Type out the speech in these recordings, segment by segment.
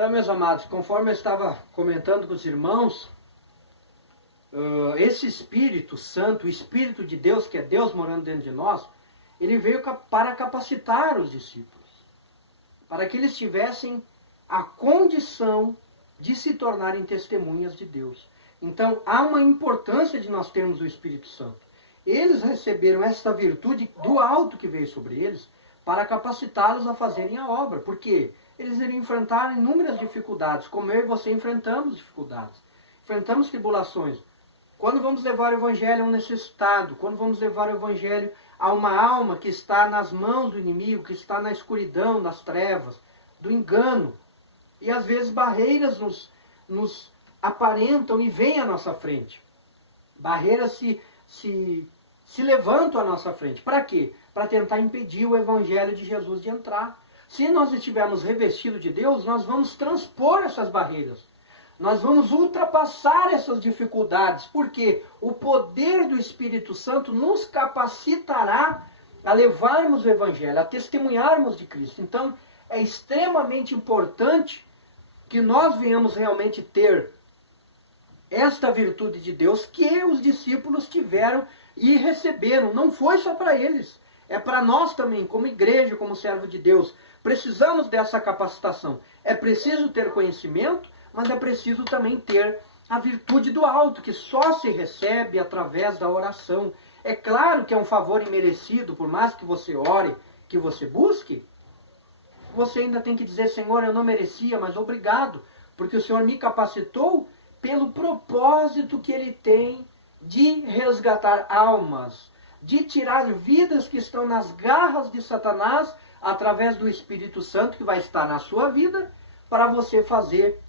Então, meus amados, conforme eu estava comentando com os irmãos, esse Espírito Santo, o Espírito de Deus, que é Deus morando dentro de nós, ele veio para capacitar os discípulos, para que eles tivessem a condição de se tornarem testemunhas de Deus. Então, há uma importância de nós termos o Espírito Santo. Eles receberam essa virtude do alto que veio sobre eles para capacitá-los a fazerem a obra. Porque eles iriam enfrentar inúmeras dificuldades, como eu e você enfrentamos dificuldades. Enfrentamos tribulações. Quando vamos levar o Evangelho a um necessitado, quando vamos levar o Evangelho a uma alma que está nas mãos do inimigo, que está na escuridão, nas trevas, do engano. E às vezes barreiras nos aparentam e vêm à nossa frente. Barreiras se levantam à nossa frente. Para quê? Para tentar impedir o Evangelho de Jesus de entrar. Se nós estivermos revestidos de Deus, nós vamos transpor essas barreiras. Nós vamos ultrapassar essas dificuldades, porque o poder do Espírito Santo nos capacitará a levarmos o Evangelho, a testemunharmos de Cristo. Então, é extremamente importante que nós venhamos realmente ter esta virtude de Deus que os discípulos tiveram e receberam. Não foi só para eles, é para nós também, como igreja, como servo de Deus. Precisamos dessa capacitação. É preciso ter conhecimento, mas é preciso também ter a virtude do alto, que só se recebe através da oração. É claro que é um favor imerecido, por mais que você ore, que você busque, você ainda tem que dizer: Senhor, eu não merecia, mas obrigado, porque o Senhor me capacitou pelo propósito que Ele tem de resgatar almas, de tirar vidas que estão nas garras de Satanás, através do Espírito Santo que vai estar na sua vida, para você fazer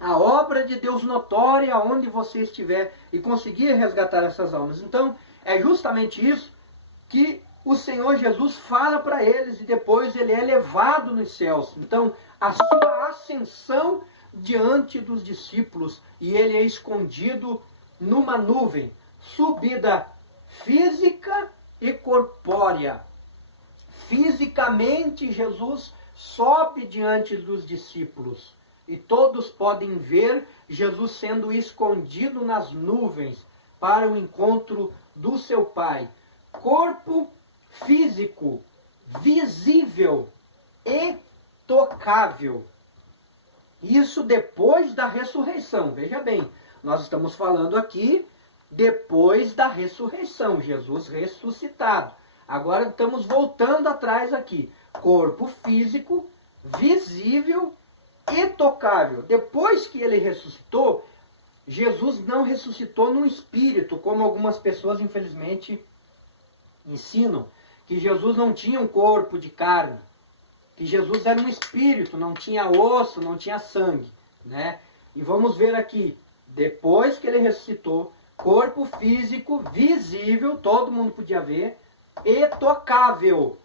a obra de Deus notória onde você estiver e conseguir resgatar essas almas. Então, é justamente isso que o Senhor Jesus fala para eles, e depois ele é levado nos céus. Então, a sua ascensão diante dos discípulos, e ele é escondido numa nuvem, subida física e corpórea. Fisicamente, Jesus sobe diante dos discípulos, e todos podem ver Jesus sendo escondido nas nuvens para o encontro do seu Pai. Corpo físico, visível e tocável. Isso depois da ressurreição. Veja bem, nós estamos falando aqui depois da ressurreição, Jesus ressuscitado. Agora estamos voltando atrás aqui. Corpo físico, visível e tocável. Depois que ele ressuscitou, Jesus não ressuscitou num espírito, como algumas pessoas infelizmente ensinam, que Jesus não tinha um corpo de carne, que Jesus era um espírito, não tinha osso, não tinha sangue, né? E vamos ver aqui, depois que ele ressuscitou, corpo físico, visível, todo mundo podia ver, e tocável.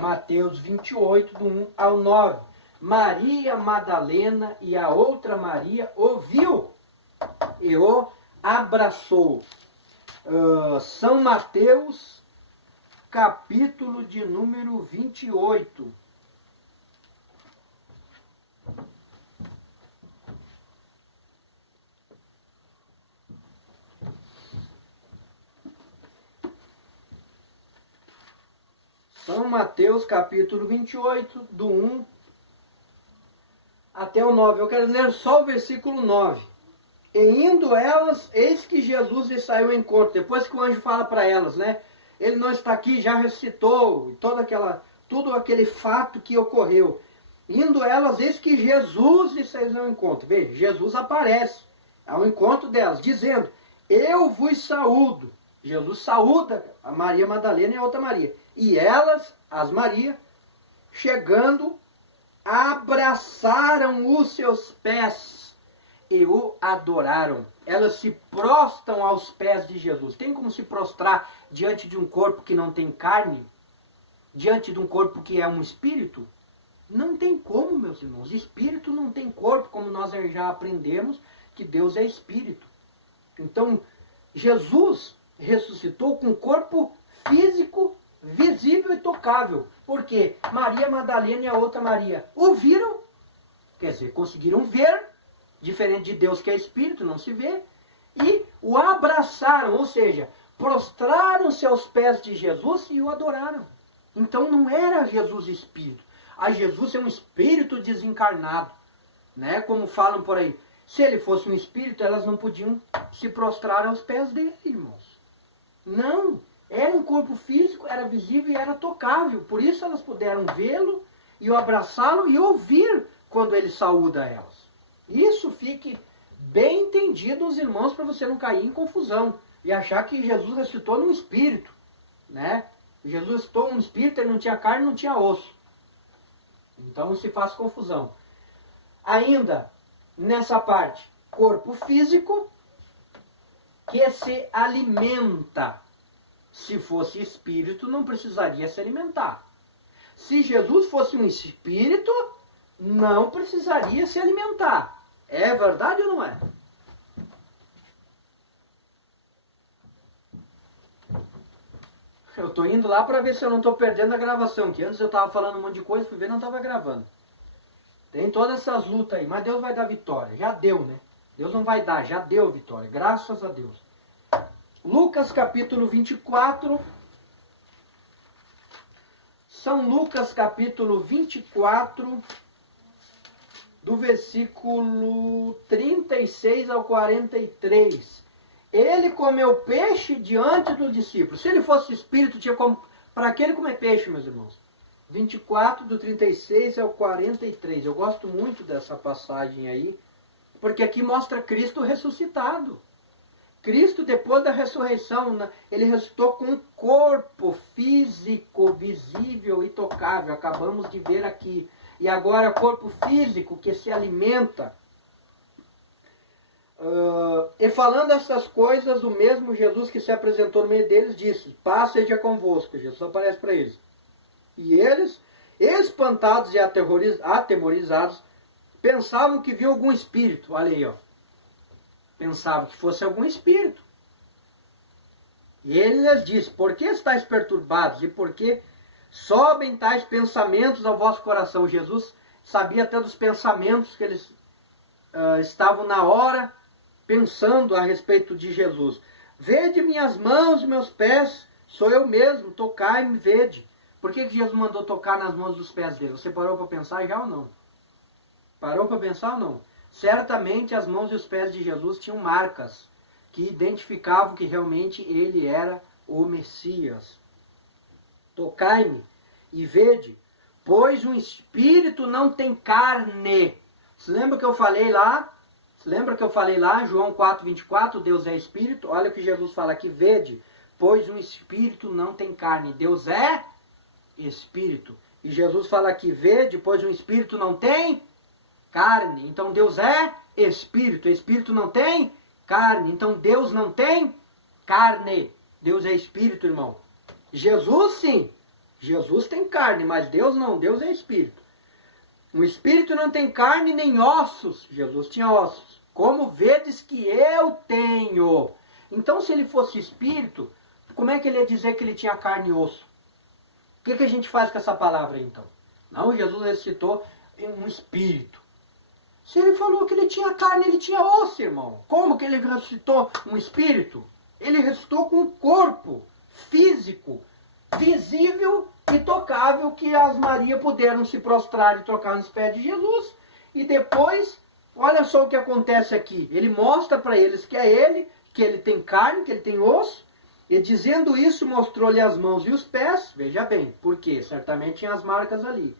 Mateus 28, do 1 ao 9. Maria Madalena e a outra Maria o viu e o abraçou. São Mateus, capítulo de número 28. São Mateus, capítulo 28, do 1 até o 9. Eu quero ler só o versículo 9. E indo elas, eis que Jesus lhe saiu ao encontro. Depois que o anjo fala para elas, né? Ele não está aqui, já ressuscitou, tudo aquele fato que ocorreu. Indo elas, eis que Jesus lhe saiu ao encontro. Veja, Jesus aparece ao encontro delas, dizendo: eu vos saúdo. Jesus saúda a Maria Madalena e a outra Maria. E elas, as Maria, chegando, abraçaram os seus pés e o adoraram. Elas se prostram aos pés de Jesus. Tem como se prostrar diante de um corpo que não tem carne? Diante de um corpo que é um espírito? Não tem como, meus irmãos. Espírito não tem corpo, como nós já aprendemos que Deus é espírito. Então, Jesus ressuscitou com corpo físico, visível e tocável. Porque Maria Madalena e a outra Maria o viram. Quer dizer, conseguiram ver, diferente de Deus que é espírito, não se vê, e o abraçaram, ou seja, prostraram-se aos pés de Jesus e o adoraram. Então não era Jesus espírito. A Jesus é um espírito desencarnado, né? Como falam por aí. Se ele fosse um espírito, elas não podiam se prostrar aos pés dele, irmãos. Não. Era um corpo físico, era visível e era tocável. Por isso elas puderam vê-lo e o abraçá-lo e ouvir quando ele saúda elas. Isso fique bem entendido, os irmãos, para você não cair em confusão e achar que Jesus ressuscitou num espírito, né? Jesus ressuscitou num espírito, ele não tinha carne, não tinha osso. Então não se faz confusão. Ainda nessa parte, corpo físico que se alimenta. Se fosse espírito, não precisaria se alimentar. Se Jesus fosse um espírito, não precisaria se alimentar. É verdade ou não é? Eu estou indo lá para ver se eu não estou perdendo a gravação, que antes eu estava falando um monte de coisa, fui ver, não estava gravando. Tem todas essas lutas aí, mas Deus vai dar vitória. Já deu, né? Deus não vai dar, já deu vitória, graças a Deus. Lucas capítulo 24. São Lucas capítulo 24, do versículo 36 ao 43. Ele comeu peixe diante dos discípulos. Se ele fosse espírito, tinha como... Para que ele comer peixe, meus irmãos? 24, do 36 ao 43. Eu gosto muito dessa passagem aí, porque aqui mostra Cristo ressuscitado. Cristo, depois da ressurreição, ele ressuscitou com um corpo físico, visível e tocável. Acabamos de ver aqui. E agora, corpo físico que se alimenta. E falando essas coisas, o mesmo Jesus que se apresentou no meio deles disse: paz seja convosco. Jesus aparece para eles. E eles, espantados e atemorizados, pensavam que viu algum espírito. Olha aí, ó. Pensavam que fosse algum espírito. E ele lhes disse: por que estáis perturbados? E por que sobem tais pensamentos ao vosso coração? Jesus sabia até dos pensamentos que eles estavam na hora pensando a respeito de Jesus. Vede minhas mãos e meus pés, sou eu mesmo, tocai-me, vede. Por que Jesus mandou tocar nas mãos dos pés dele? Você parou para pensar já ou não? Parou para pensar ou não? Certamente as mãos e os pés de Jesus tinham marcas que identificavam que realmente ele era o Messias. Tocai-me e vede, pois um espírito não tem carne. Você lembra que eu falei lá? Lembra que eu falei lá, João 4:24, Deus é espírito? Olha o que Jesus fala aqui, vede, pois um espírito não tem carne. Deus é espírito. E Jesus fala aqui, vede, pois um espírito não tem carne. Então Deus é espírito. Espírito não tem carne. Então Deus não tem carne. Deus é espírito, irmão. Jesus sim. Jesus tem carne, mas Deus não. Deus é espírito. Um espírito não tem carne nem ossos. Jesus tinha ossos. Como vedes que eu tenho. Então, se ele fosse espírito, como é que ele ia dizer que ele tinha carne e osso? O que a gente faz com essa palavra aí, então? Não, Jesus ressuscitou um espírito. Se ele falou que ele tinha carne, ele tinha osso, irmão. Como que ele ressuscitou um espírito? Ele ressuscitou com um corpo físico, visível e tocável, que as Maria puderam se prostrar e tocar nos pés de Jesus. E depois, olha só o que acontece aqui. Ele mostra para eles que é ele, que ele tem carne, que ele tem osso. E dizendo isso, mostrou-lhe as mãos e os pés. Veja bem, por quê? Certamente tinha as marcas ali.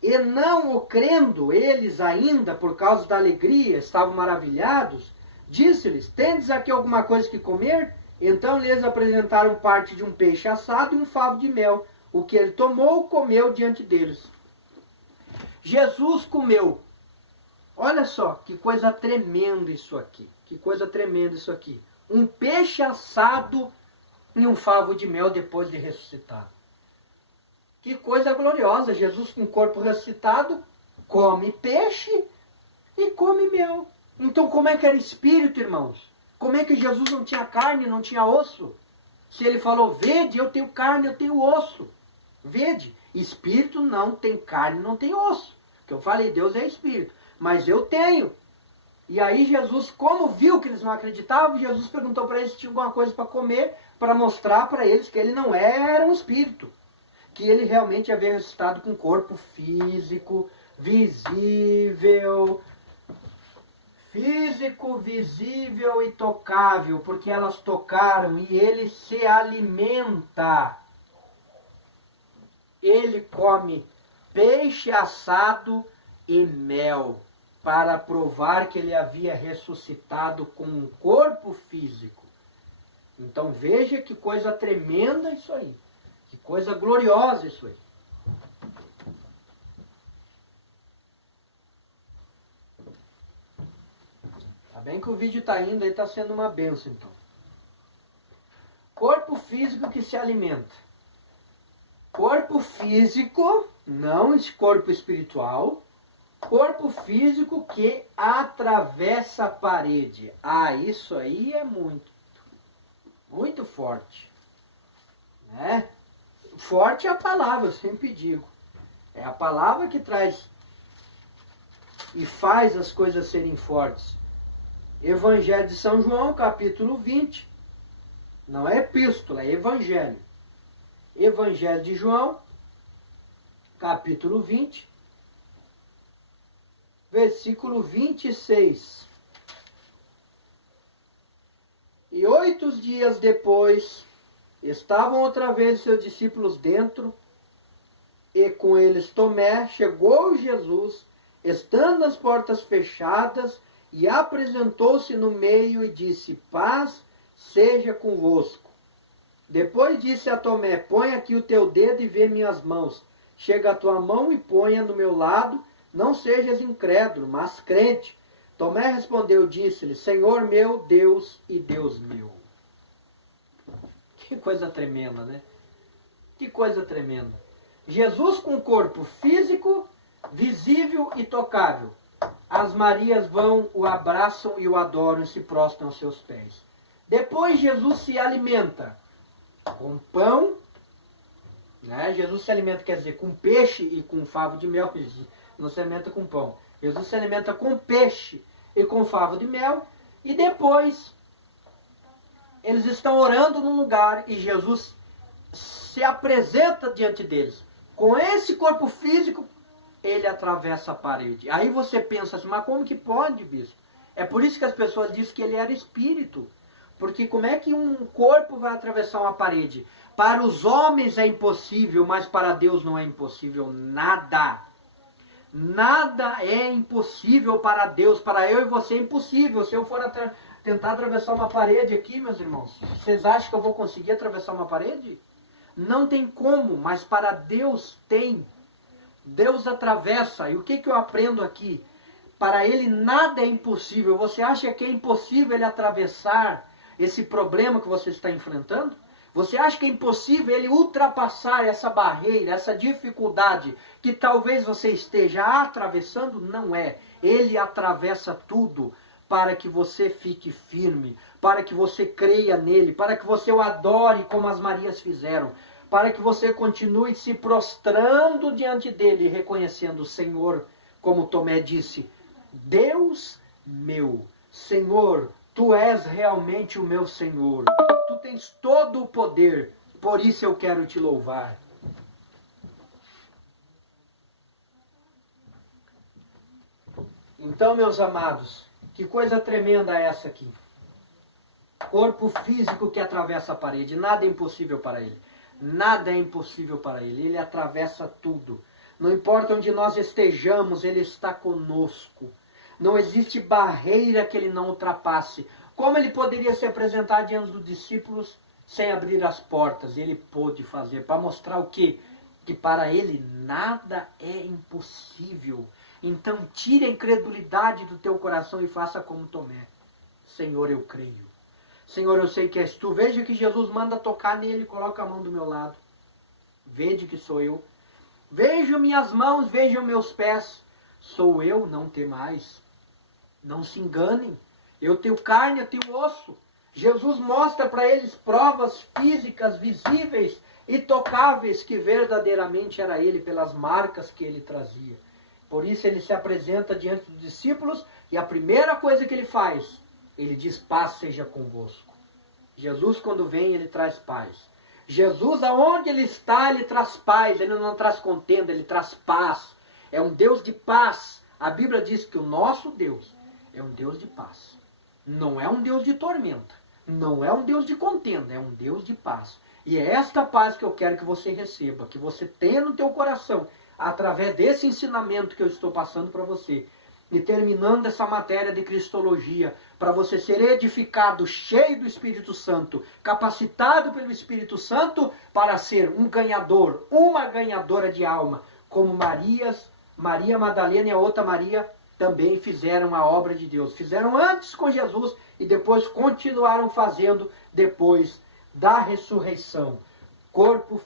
E não o crendo eles ainda, por causa da alegria, estavam maravilhados, disse-lhes: tendes aqui alguma coisa que comer? Então lhes apresentaram parte de um peixe assado e um favo de mel. O que ele tomou, comeu diante deles. Jesus comeu. Olha só, que coisa tremenda isso aqui. Que coisa tremenda isso aqui. Um peixe assado e um favo de mel depois de ressuscitar. Que coisa gloriosa. Jesus com o corpo ressuscitado come peixe e come mel. Então como é que era espírito, irmãos? Como é que Jesus não tinha carne, não tinha osso? Se ele falou, vede, eu tenho carne, eu tenho osso. Vede, espírito não tem carne, não tem osso. Que eu falei, Deus é espírito. mas eu tenho. E aí Jesus, como viu que eles não acreditavam, Jesus perguntou para eles se tinha alguma coisa para comer, para mostrar para eles que ele não era um espírito, que ele realmente havia ressuscitado com corpo físico, visível, e tocável, porque elas tocaram e ele se alimenta. Ele come peixe assado e mel, para provar que ele havia ressuscitado com um corpo físico. Então veja que coisa tremenda isso aí. Que coisa gloriosa isso aí. Tá bem que o vídeo está indo, aí está sendo uma benção então. Corpo físico que se alimenta. Corpo físico, não esse corpo espiritual. Corpo físico que atravessa a parede. Ah, isso aí é muito forte. Né? Forte é a palavra, eu sempre digo. É a palavra que traz e faz as coisas serem fortes. Evangelho de São João, capítulo 20. Não é epístola, é evangelho. Evangelho de João, capítulo 20, versículo 26. E 8 dias depois, estavam outra vez seus discípulos dentro, e com eles Tomé. Chegou Jesus, estando as portas fechadas, e apresentou-se no meio e disse: paz seja convosco. Depois disse a Tomé: põe aqui o teu dedo e vê minhas mãos. Chega a tua mão e ponha no meu lado. Não sejas incrédulo, mas crente. Tomé respondeu, disse-lhe: Senhor meu, Deus e Deus meu. Que coisa tremenda, né? Que coisa tremenda. Jesus com corpo físico, visível e tocável. As Marias vão, o abraçam e o adoram e se prostram aos seus pés. Depois Jesus se alimenta com pão, né? Jesus se alimenta, quer dizer, com peixe e com favo de mel. Jesus não se alimenta com pão. Jesus se alimenta com peixe e com favo de mel. E depois, eles estão orando num lugar e Jesus se apresenta diante deles. Com esse corpo físico, ele atravessa a parede. Aí você pensa assim, mas como que pode, bispo? É por isso que as pessoas dizem que ele era espírito. Porque como é que um corpo vai atravessar uma parede? Para os homens é impossível, mas para Deus não é impossível nada. Nada é impossível para Deus. Para eu e você é impossível. Se eu for tentar atravessar uma parede aqui, meus irmãos, vocês acham que eu vou conseguir atravessar uma parede? Não tem como, mas para Deus tem. Deus atravessa. E o que eu aprendo aqui? Para ele nada é impossível. Você acha que é impossível ele atravessar esse problema que você está enfrentando? Você acha que é impossível ele ultrapassar essa barreira, essa dificuldade que talvez você esteja atravessando? Não é. Ele atravessa tudo para que você fique firme, para que você creia nele, para que você o adore como as Marias fizeram, para que você continue se prostrando diante dele, reconhecendo o Senhor, como Tomé disse: Deus meu, Senhor, tu és realmente o meu Senhor. Tu tens todo o poder, por isso eu quero te louvar. Então, meus amados, que coisa tremenda é essa aqui. Corpo físico que atravessa a parede, nada é impossível para ele. Nada é impossível para ele, ele atravessa tudo. Não importa onde nós estejamos, ele está conosco. Não existe barreira que ele não ultrapasse. Como ele poderia se apresentar diante dos discípulos sem abrir as portas? Ele pôde fazer, para mostrar o quê? Que para ele nada é impossível. Então tire a incredulidade do teu coração e faça como Tomé. Senhor, eu creio. Senhor, eu sei que és tu. Veja que Jesus manda tocar nele e coloca a mão do meu lado. Vede que sou eu. Veja minhas mãos, vejam meus pés. Sou eu, não temais. Não se enganem. Eu tenho carne, eu tenho osso. Jesus mostra para eles provas físicas, visíveis e tocáveis que verdadeiramente era ele, pelas marcas que ele trazia. Por isso ele se apresenta diante dos discípulos e a primeira coisa que ele faz, ele diz: paz seja convosco. Jesus, quando vem, ele traz paz. Jesus, aonde ele está, ele traz paz, ele não traz contenda, ele traz paz. É um Deus de paz. A Bíblia diz que o nosso Deus é um Deus de paz. Não é um Deus de tormenta, não é um Deus de contenda, é um Deus de paz. E é esta paz que eu quero que você receba, que você tenha no teu coração, através desse ensinamento que eu estou passando para você. E terminando essa matéria de Cristologia, para você ser edificado, cheio do Espírito Santo, capacitado pelo Espírito Santo para ser um ganhador, uma ganhadora de alma, como Maria Madalena e a outra Maria também fizeram a obra de Deus. Fizeram antes com Jesus e depois continuaram fazendo depois da ressurreição. Corpo